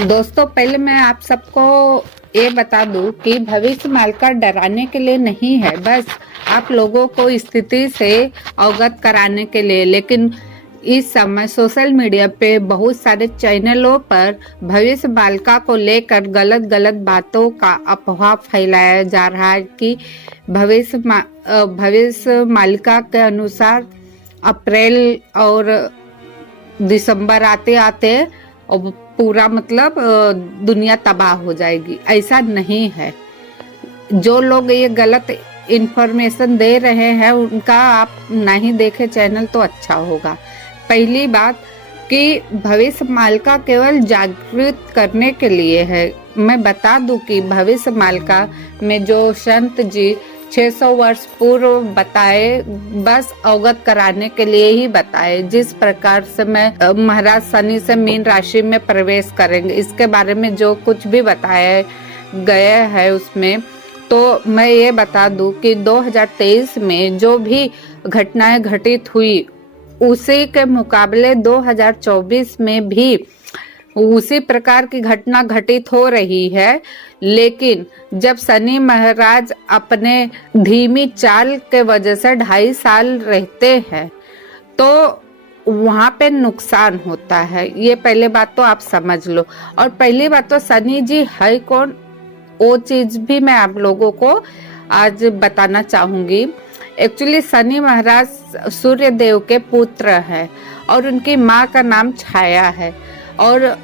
दोस्तों, पहले मैं आप सबको ये बता दूं कि भविष्य मालिका डराने के लिए नहीं है, बस आप लोगों को स्थिति से अवगत कराने के लिए। लेकिन इस समय सोशल मीडिया पे बहुत सारे चैनलों पर भविष्य मालिका को लेकर गलत गलत बातों का अफवाह फैलाया जा रहा है कि भविष्य मालिका के अनुसार अप्रैल और दिसंबर आते आते और पूरा मतलब दुनिया तबाह हो जाएगी। ऐसा नहीं है। जो लोग ये गलत इंफॉर्मेशन दे रहे हैं उनका आप नहीं देखे चैनल तो अच्छा होगा। पहली बात कि भविष्य मालिका केवल जागृत करने के लिए है। मैं बता दूं कि भविष्य मालिका में जो संत जी 600 वर्ष पूर्व बताए, बस अवगत कराने के लिए ही बताए। जिस प्रकार से मैं महाराज शनि से मीन राशि में प्रवेश करेंगे, इसके बारे में जो कुछ भी बताया गया है उसमें, तो मैं ये बता दूं कि 2023 में जो भी घटनाएं घटित हुई उसी के मुकाबले 2024 में भी उसी प्रकार की घटना घटित हो रही है। लेकिन जब शनि महाराज अपने धीमी चाल के वजह से 2.5 साल रहते हैं तो वहां पे नुकसान होता है। ये पहले बात तो आप समझ लो। और पहली बात तो शनि जी है कौन, वो चीज भी मैं आप लोगों को आज बताना चाहूंगी। एक्चुअली शनि महाराज सूर्य देव के पुत्र है और उनकी माँ का नाम छाया है। और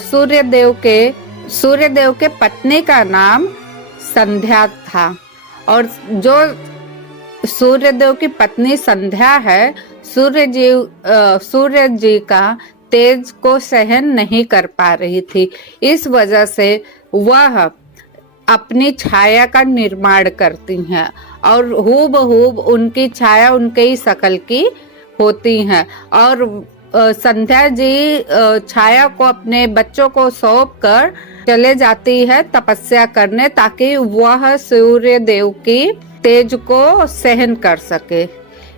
सूर्य देव के पत्नी का नाम संध्या था। और जो सूर्य देव की पत्नी संध्या है, सूर्य जी का तेज को सहन नहीं कर पा रही थी। इस वजह से वह अपनी छाया का निर्माण करती हैं और हूबहूब उनकी छाया उनके ही शकल की होती है। और संध्या जी छाया को अपने बच्चों को सौंप कर चले जाती है तपस्या करने, ताकि वह सूर्य देव की तेज को सहन कर सके।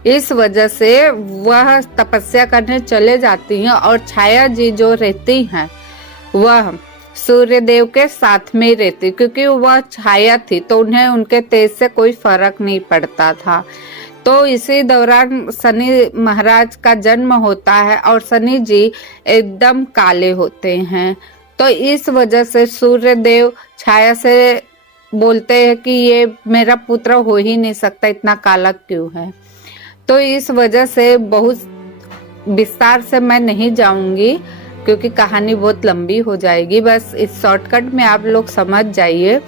इस वजह से वह तपस्या करने चले जाती हैं और छाया जी जो रहती हैं वह सूर्य देव के साथ में रहती, क्योंकि वह छाया थी तो उन्हें उनके तेज से कोई फर्क नहीं पड़ता था। तो इसी दौरान शनि महाराज का जन्म होता है और शनि जी एकदम काले होते हैं। तो इस वजह से सूर्य देव छाया से बोलते हैं कि ये मेरा पुत्र हो ही नहीं सकता, इतना काला क्यों है। तो इस वजह से बहुत विस्तार से मैं नहीं जाऊंगी क्योंकि कहानी बहुत लंबी हो जाएगी। बस इस शॉर्टकट में आप लोग समझ जाइए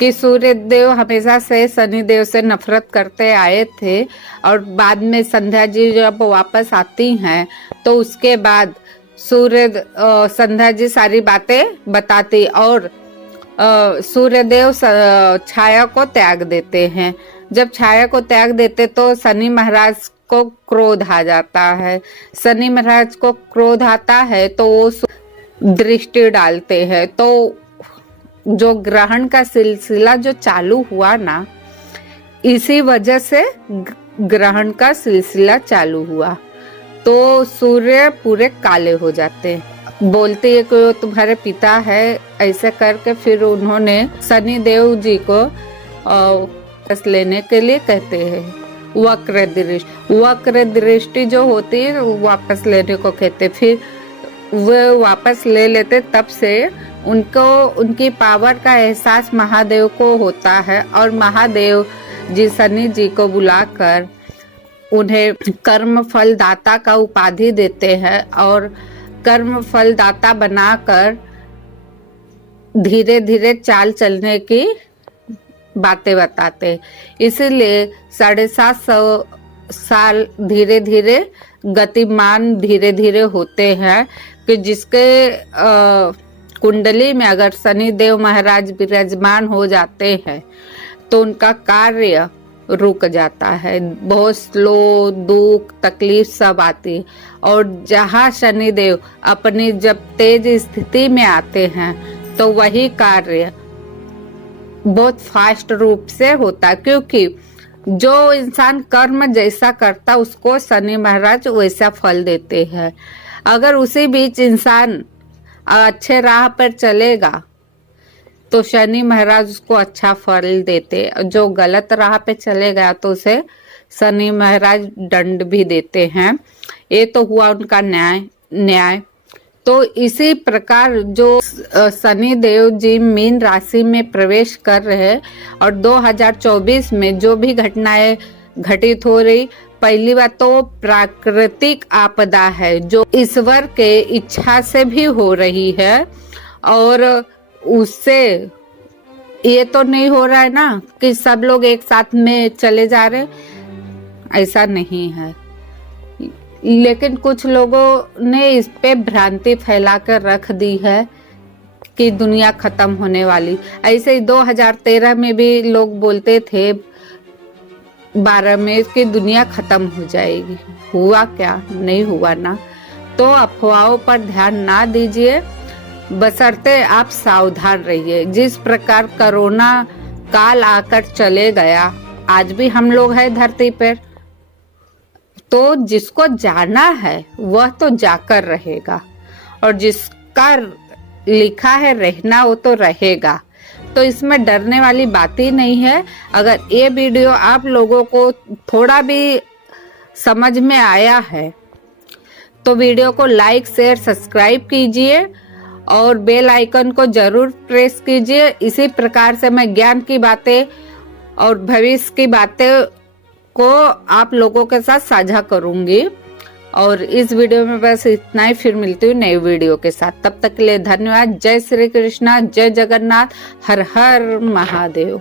कि सूर्य देव हमेशा से शनि देव से नफरत करते आए थे और बाद में संध्या जी जब वापस आती हैं तो उसके बाद संध्या जी सारी बातें बताती और सूर्य देव छाया को त्याग देते हैं। जब छाया को त्याग देते तो शनि महाराज को क्रोध आ जाता है। शनि महाराज को क्रोध आता है तो वो दृष्टि डालते हैं। तो जो ग्रहण का सिलसिला जो चालू हुआ ना, इसी वजह से ग्रहण का सिलसिला चालू हुआ। तो सूर्य पूरे काले हो जाते हैं। बोलते है कि वो तुम्हारे पिता है, ऐसे करके फिर उन्होंने शनि देव जी को वापस लेने के लिए कहते हैं। वक्र दृष्टि जो होती है वो वापस लेने को कहते। फिर वो वापस ले लेते, तब से उनको उनकी पावर का एहसास महादेव को होता है और महादेव जी शनि जी को बुलाकर उन्हें कर्म फल दाता का उपाधि देते हैं और कर्म फल दाता बनाकर धीरे धीरे चाल चलने की बातें बताते। इसीलिए 750 साल धीरे धीरे गतिमान धीरे धीरे होते हैं कि जिसके कुंडली में अगर शनि देव महाराज विराजमान हो जाते हैं तो उनका कार्य रुक जाता है। बहुत स्लो, दुख, तकलीफ सब आती। और जहाँ शनि देव अपनी जब तेज स्थिति में आते हैं तो वही कार्य बहुत फास्ट रूप से होता है, क्योंकि जो इंसान कर्म जैसा करता उसको शनि महाराज वैसा फल देते हैं। अगर उसी बीच इंसान अच्छे राह पर चलेगा तो शनि महाराज उसको अच्छा फल देते, जो गलत राह पे चलेगा तो उसे शनि महाराज दंड भी देते हैं। ये तो हुआ उनका न्याय। तो इसी प्रकार जो शनि देव जी मीन राशि में प्रवेश कर रहे और 2024 में जो भी घटनाएं घटित हो रही, पहली बात तो प्राकृतिक आपदा है जो ईश्वर के इच्छा से भी हो रही है, और उससे ये तो नहीं हो रहा है ना कि सब लोग एक साथ में चले जा रहे, ऐसा नहीं है। लेकिन कुछ लोगों ने इस पे भ्रांति फैलाकर रख दी है कि दुनिया खत्म होने वाली। ऐसे ही 2013 में भी लोग बोलते थे 12 में कि दुनिया खत्म हो जाएगी। हुआ क्या? नहीं हुआ ना। तो अफवाहों पर ध्यान ना दीजिए, बशर्ते आप सावधान रहिए। जिस प्रकार कोरोना काल आकर चले गया, आज भी हम लोग हैं धरती पर, तो जिसको जाना है वह तो जाकर रहेगा, और जिसका लिखा है रहना वो तो रहेगा। तो इसमें डरने वाली बात ही नहीं है। अगर ये वीडियो आप लोगों को थोड़ा भी समझ में आया है तो वीडियो को लाइक शेयर सब्सक्राइब कीजिए और बेल आइकन को जरूर प्रेस कीजिए। इसी प्रकार से मैं ज्ञान की बातें और भविष्य की बातें को आप लोगों के साथ साझा करूंगी। और इस वीडियो में बस इतना ही, फिर मिलती हूँ नई वीडियो के साथ। तब तक के लिए धन्यवाद। जय श्री कृष्णा, जय जगन्नाथ, हर हर महादेव।